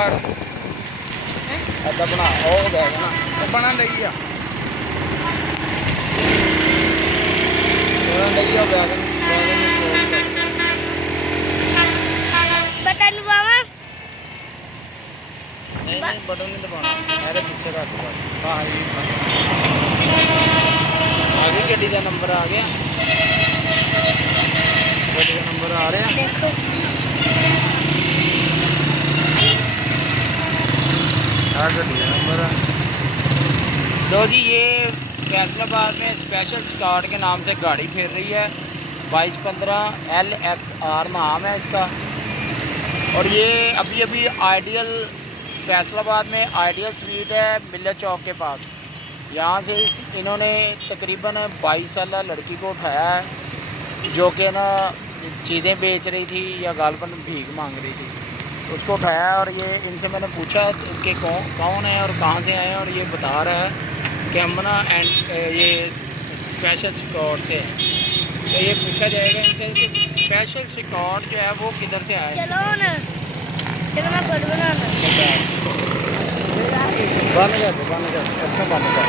फड़ अद्धा बना हो गया ना बना लई आ बैगन बटन बाबा नहीं बटन नहीं दबाना मेरे पीछे रख बस आ गई गड्डी का नंबर आ गया गड्डी का नंबर आ रहा है देखो गड्डी का नंबर है। लो जी ये फैसलाबाद में स्पेशल स्कॉट के नाम से गाड़ी फिर रही है 2215 LXR नाम है इसका। और ये अभी अभी आइडियल फैसलाबाद में आइडियल स्वीट है मिल्लत चौक के पास। यहाँ से इन्होंने तकरीबन 22 साल लड़की को उठाया है जो कि ना चीज़ें बेच रही थी या गालपन भीख मांग रही थी, उसको उठाया। और ये इनसे मैंने पूछा इनके कौन है और कहाँ से आए हैं, और ये बता रहा है कि हम ना ये स्पेशल स्कॉट से। तो ये पूछा जाएगा इनसे कि स्पेशल स्कॉट जो है वो किधर से आए। चलो ना चलो मैं खुद बनाना बंद कर दो अच्छा बंद कर।